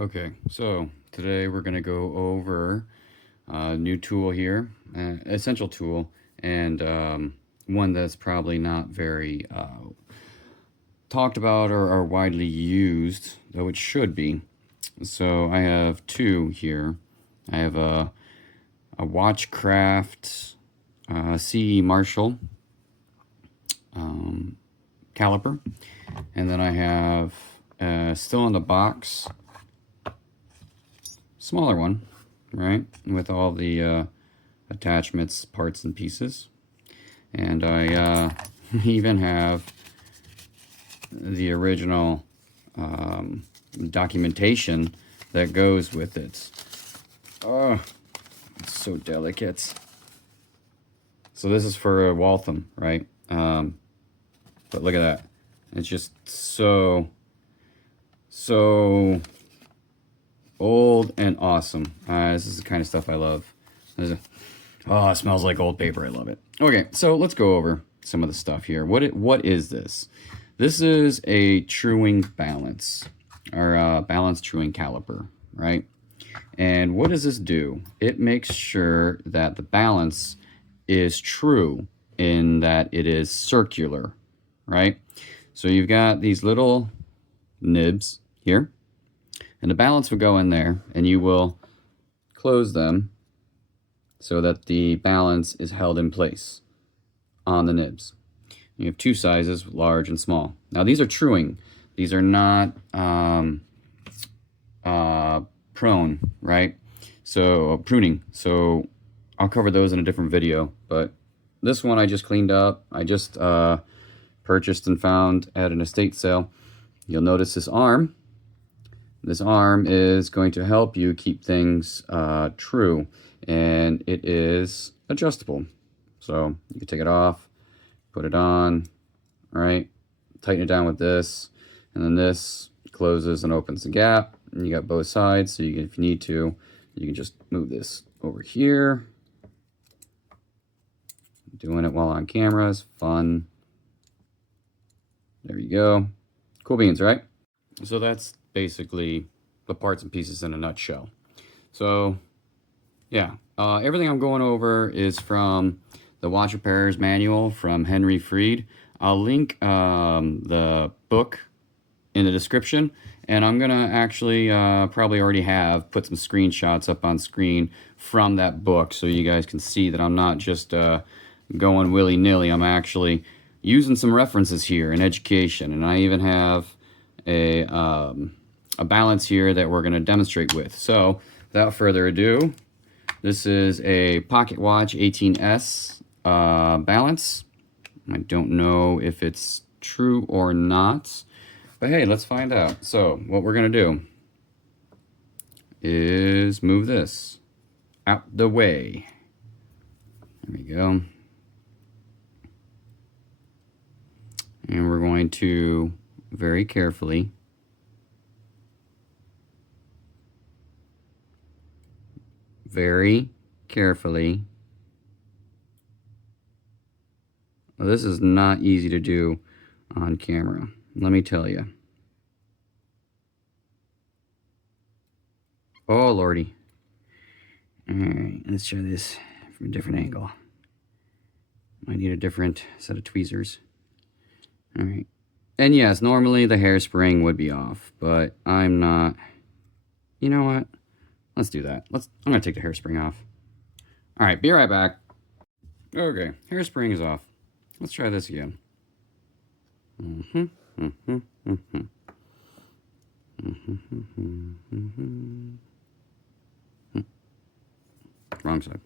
Okay, so today we're going to go over a new tool here, essential tool, and one that's probably not very talked about or widely used, though it should be. So I have two here. I have a Watchcraft CE Marshall caliper, and then I have still in the box smaller one, right, with all the attachments, parts, and pieces. And I even have the original documentation that goes with it. Oh, it's so delicate. So this is for Waltham, right? But look at that. It's just so old and awesome. This is the kind of stuff I love. Oh, it smells like old paper. I love it. Okay, so let's go over some of the stuff here. What is this? This is a truing balance, or balance truing caliper, right? And what does this do? It makes sure that the balance is true in that it is circular, right? So you've got these little nibs here, and the balance will go in there, and you will close them so that the balance is held in place on the nibs. You have two sizes, large and small. Now these are truing. These are not prone, right? So pruning. So I'll cover those in a different video, but this one I just cleaned up. I just purchased and found at an estate sale. You'll notice this arm. This arm is going to help you keep things true, and it is adjustable. So you can take it off, put it on, right? Tighten it down with this, and then this closes and opens the gap. And you got both sides, so you can, if you need to, you can just move this over here. Doing it while on camera is fun. There you go. Cool beans, right? So that's basically the parts and pieces in a nutshell. So yeah, everything I'm going over is from the Watch Repairer's Manual from Henry Freed. I'll link the book in the description, and I'm gonna actually probably already have put some screenshots up on screen from that book so you guys can see that I'm not just going willy-nilly. I'm actually using some references here in education, and I even have a balance here that we're going to demonstrate with. So without further ado, this is a Pocket Watch 18S balance. I don't know if it's true or not, but hey, let's find out. So what we're going to do is move this out the way. There we go. And we're going to very carefully well, this is not easy to do on camera, let me tell you. Oh lordy. Alright, let's try this from a different angle. Might need a different set of tweezers. Alright. And yes, normally the hairspring would be off, but I'm not. You know what? Let's do that. I'm gonna take the hairspring off. Alright, be right back. Okay, hairspring is off. Let's try this again. Wrong side.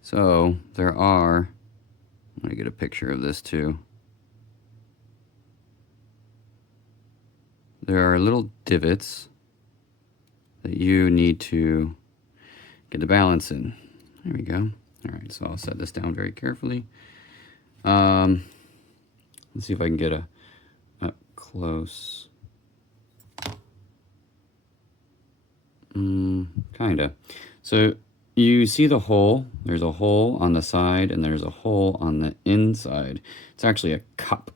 So there are, I'm going to get a picture of this too. There are little divots that you need to get the balance in. There we go. All right, so I'll set this down very carefully. Let's see if I can get a up close. Kinda. So you see the hole. There's a hole on the side and there's a hole on the inside. It's actually a cup.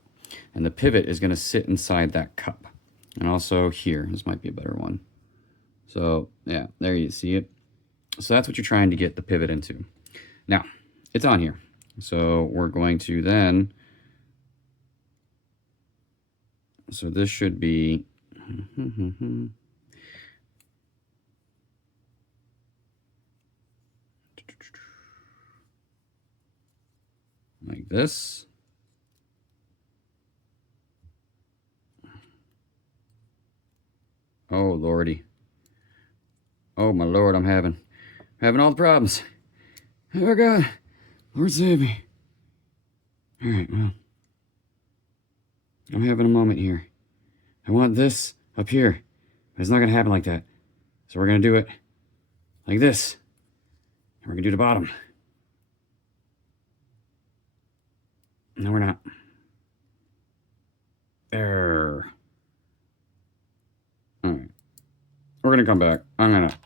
And the pivot is going to sit inside that cup. And also here. This might be a better one. So yeah, there you see it. So that's what you're trying to get the pivot into. Now, it's on here. So we're going to then... So this should be... like this. Oh, lordy. Oh, my lord, I'm having all the problems. Oh, God. Lord save me. All right, well. I'm having a moment here. I want this up here. But it's not going to happen like that. So we're going to do it like this. And we're going to do the bottom. No, we're not. There. All right. We're going to come back. I'm going to...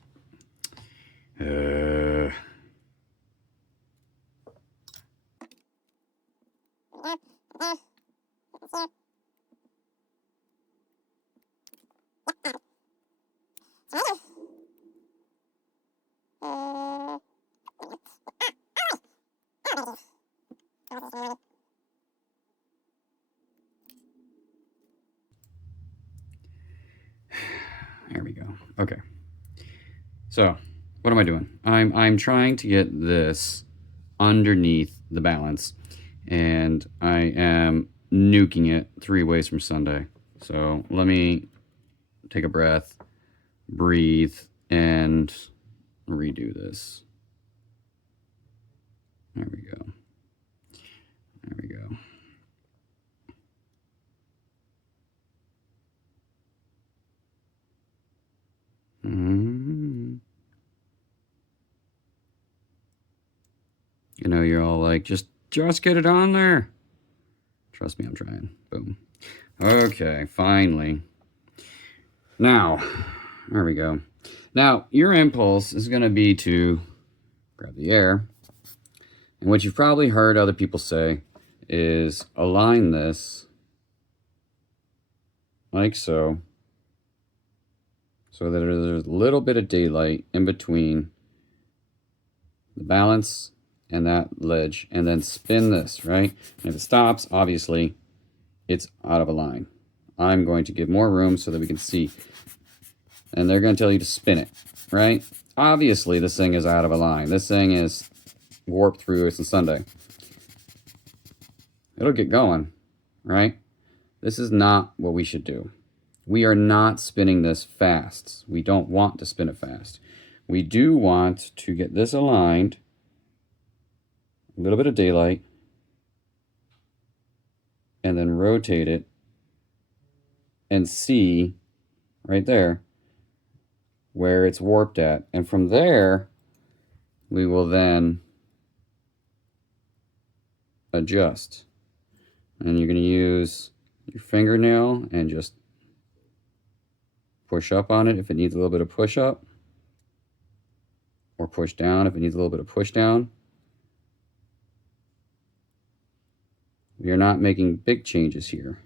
There we go. Okay. So, what am I doing? I'm trying to get this underneath the balance, and I am nuking it 3 ways from Sunday. So, let me take a breath, breathe, and redo this. There we go. There we go. You know, you're all like, just get it on there. Trust me, I'm trying. Boom. Okay, finally. Now, there we go. Now, your impulse is going to be to grab the air. And what you've probably heard other people say is align this like so. So that there's a little bit of daylight in between the balance and that ledge, and then spin this, right? And if it stops, obviously, it's out of a line. I'm going to give more room so that we can see. And they're going to tell you to spin it, right? Obviously, this thing is out of a line. This thing is warped through us on Sunday. It'll get going, right? This is not what we should do. We are not spinning this fast. We don't want to spin it fast. We do want to get this aligned. A little bit of daylight. And then rotate it. And see, right there, where it's warped at. And from there, we will then adjust. And you're going to use your fingernail and just push up on it if it needs a little bit of push up, or push down if it needs a little bit of push down. We are not making big changes here.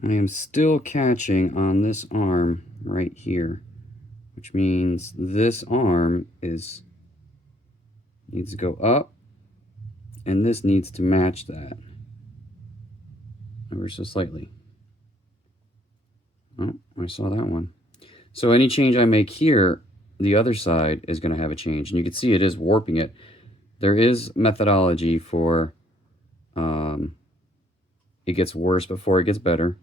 I am still catching on this arm right here, which means this arm needs to go up, and this needs to match that ever so slightly. Oh, I saw that one. So any change I make here, the other side is going to have a change, and you can see it is warping it. There is methodology for it gets worse before it gets better.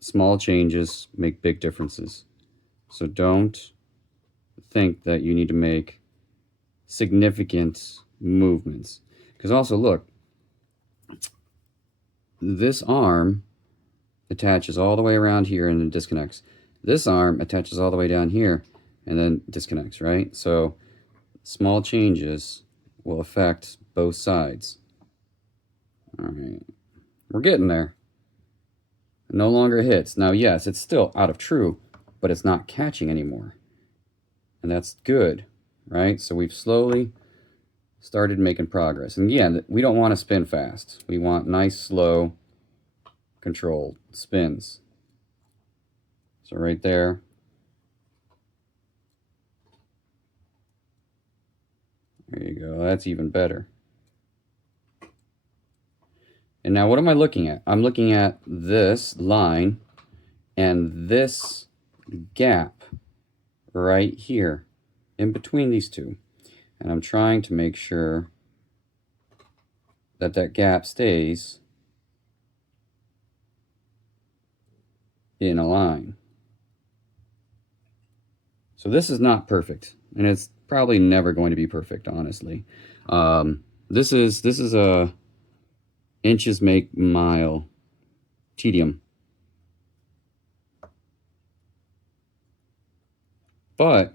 small changes make big differences. So don't think that you need to make significant movements. Because also, look, this arm attaches all the way around here and then disconnects. This arm attaches all the way down here and then disconnects, right? So small changes will affect both sides. All right, we're getting there. It no longer hits. Now, yes, it's still out of true, but it's not catching anymore. And that's good, right? So we've slowly started making progress. And again, we don't want to spin fast. We want nice, slow, controlled spins. So right there. There you go. That's even better. And now what am I looking at? I'm looking at this line and this gap right here in between these two. And I'm trying to make sure that that gap stays in a line. So this is not perfect, and it's probably never going to be perfect, honestly. This is a inches make mile tedium. But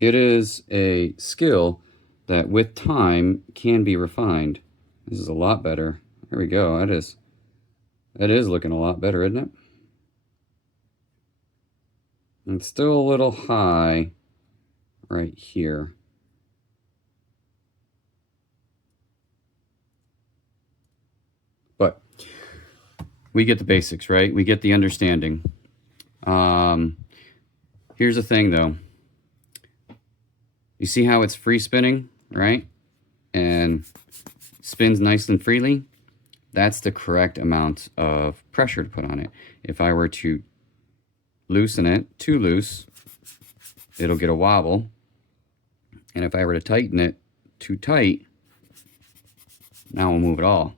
it is a skill that with time can be refined. This is a lot better. There we go. That is looking a lot better, isn't it? It's still a little high right here. But we get the basics, right? We get the understanding. Here's the thing, though. You see how it's free spinning, right? And spins nice and freely? That's the correct amount of pressure to put on it. If I were to loosen it too loose, it'll get a wobble. And if I were to tighten it too tight, now we'll move it all.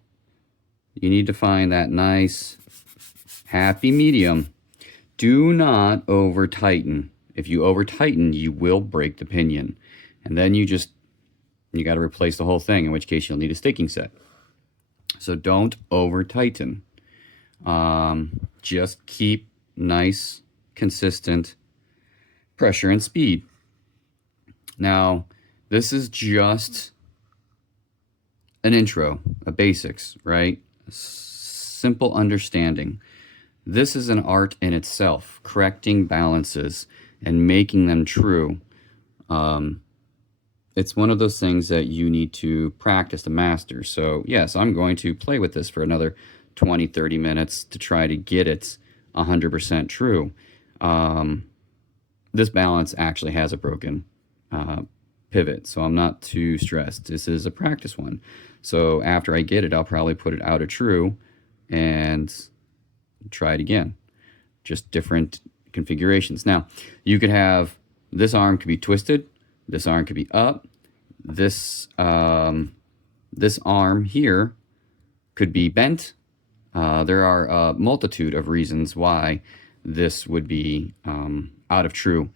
You need to find that nice, happy medium. Do not over tighten. If you over tighten, you will break the pinion. And then you got to replace the whole thing, in which case you'll need a staking set. So don't over tighten. Just keep nice, consistent pressure and speed. Now, this is just an intro, a basics, right? Simple understanding. This is an art in itself, correcting balances and making them true. It's one of those things that you need to practice to master. So yes, I'm going to play with this for another 20, 30 minutes to try to get it 100% true. This balance actually has a broken pivot, so I'm not too stressed. This is a practice one. So after I get it, I'll probably put it out of true and try it again. Just different configurations. Now, you could have, this arm could be twisted, this arm could be up, this arm here could be bent. There are a multitude of reasons why this would be out of true.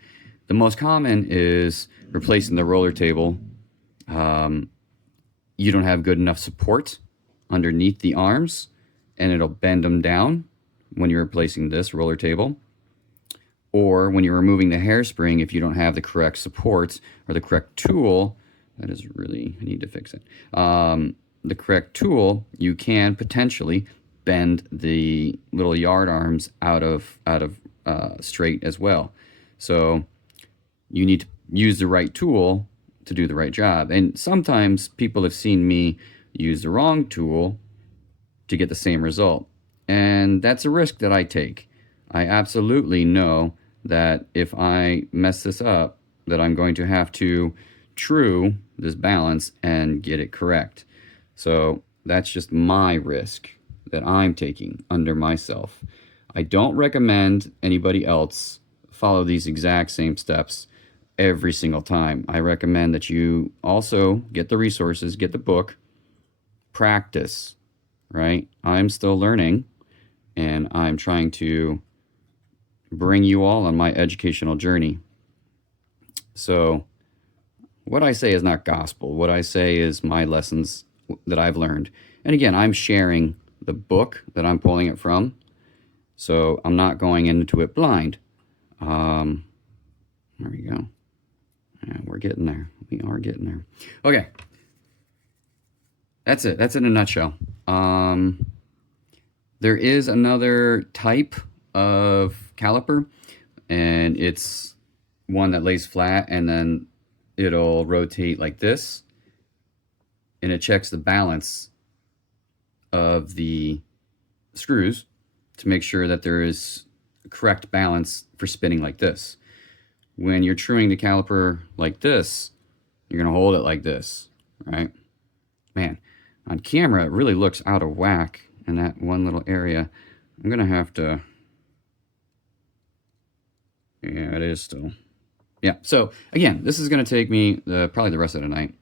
The most common is replacing the roller table. You don't have good enough support underneath the arms, and it'll bend them down when you're replacing this roller table. Or when you're removing the hairspring, if you don't have the correct support or the correct tool, that is really, I need to fix it. The correct tool, you can potentially bend the little yard arms out of straight as well. So you need to use the right tool to do the right job. And sometimes people have seen me use the wrong tool to get the same result. And that's a risk that I take. I absolutely know that if I mess this up, that I'm going to have to true this balance and get it correct. So that's just my risk that I'm taking under myself. I don't recommend anybody else follow these exact same steps every single time. I recommend that you also get the resources, get the book, practice, right? I'm still learning, and I'm trying to bring you all on my educational journey. So what I say is not gospel. What I say is my lessons that I've learned. And again, I'm sharing the book that I'm pulling it from. So I'm not going into it blind. There we go. Yeah, we're getting there. We are getting there. Okay. That's it. That's in a nutshell. There is another type of caliper, and it's one that lays flat and then it'll rotate like this, and it checks the balance of the screws to make sure that there is correct balance for spinning like this. When you're truing the caliper like this, you're going to hold it like this, right? Man, on camera it really looks out of whack in that one little area. I'm going to have to... Yeah, it is still. Yeah, so again, this is going to take me probably the rest of the night.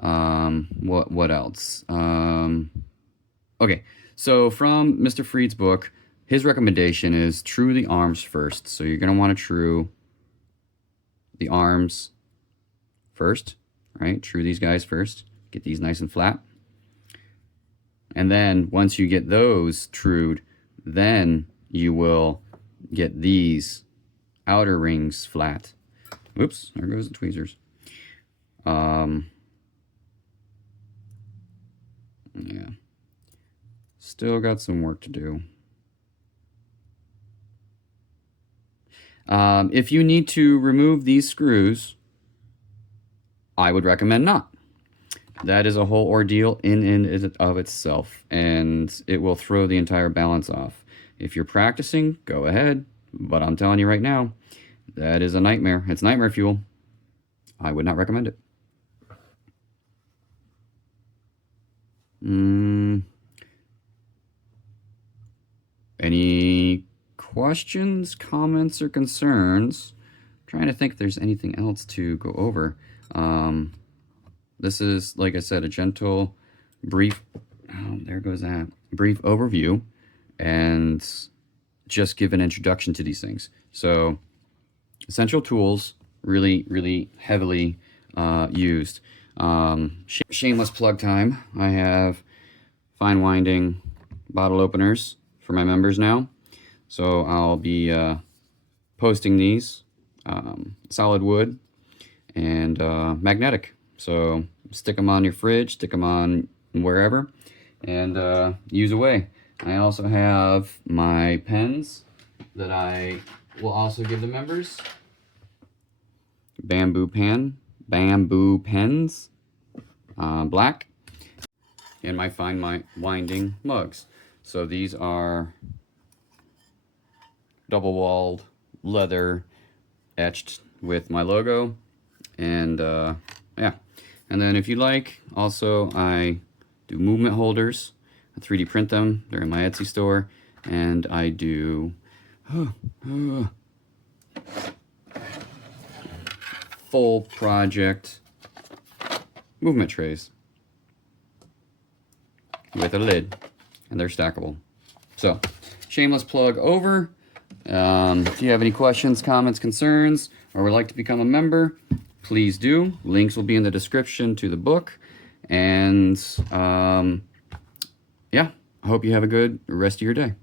What else? Okay, so from Mr. Freed's book, his recommendation is true the arms first. So you're going to want to true the arms first, right? True these guys first. Get these nice and flat. And then once you get those trued, then you will get these outer rings flat. Whoops, there goes the tweezers. Yeah. Still got some work to do. If you need to remove these screws, I would recommend not. That is a whole ordeal in and of itself, and it will throw the entire balance off. If you're practicing, go ahead, but I'm telling you right now, that is a nightmare. It's nightmare fuel. I would not recommend it. Any questions, comments, or concerns? I'm trying to think if there's anything else to go over. This is, like I said, a gentle, brief, there goes that, brief overview, and just give an introduction to these things. So, essential tools, really, really heavily used. Shameless plug time. I have fine winding bottle openers for my members now. So I'll be posting these, solid wood and magnetic. So stick them on your fridge, stick them on wherever, and use away. I also have my pens that I will also give the members. Bamboo pens, black, and my fine winding mugs. So these are double-walled leather etched with my logo, and yeah. And then if you like, also I do movement holders. I 3D print them. They're in my Etsy store, and I do full project movement trays with a lid, and they're stackable. So, shameless plug over. If you have any questions, comments, concerns, or would like to become a member, please do. Links will be in the description to the book. And yeah, I hope you have a good rest of your day.